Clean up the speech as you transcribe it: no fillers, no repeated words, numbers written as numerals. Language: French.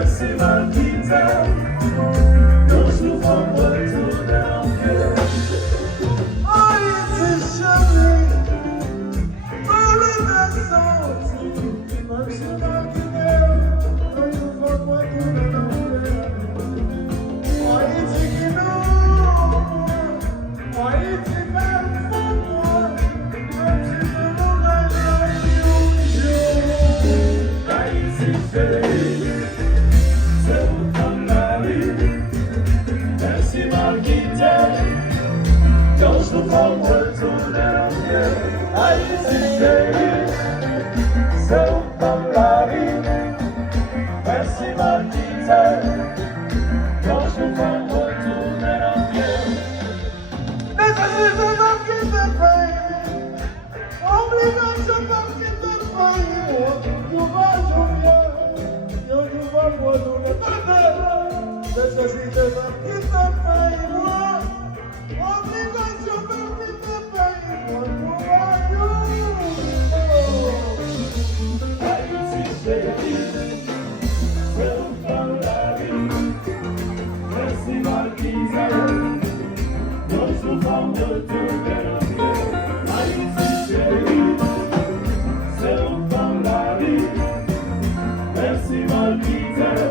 merci ma mitan. Quand je vois retourner en cœur. Haïti chérie, pour le descendre, même si ma guinée, quand je vois retourner en cœur. Haïti qui nous, Haïti même pour moi, même si je m'en Haïti chérie, c'est où comme la vie. Merci ma mitan. Quand je vois retourner en cœur. Haïti chérie, c'est où comme la vie. Merci ma mitan. Quand je vois retourner en cœur. Necesito no quitte pain, obligation no quitte pain. You vas jouer, you vas jouer. Necesito no quitte pain, obligation no quitte pain. You vas jouer. Haïti chérie, c'est où comme la vie. Merci ma mitan. Quand je vois retourner en cœur. Haïti chérie, c'est où comme la vie. Merci ma mitan.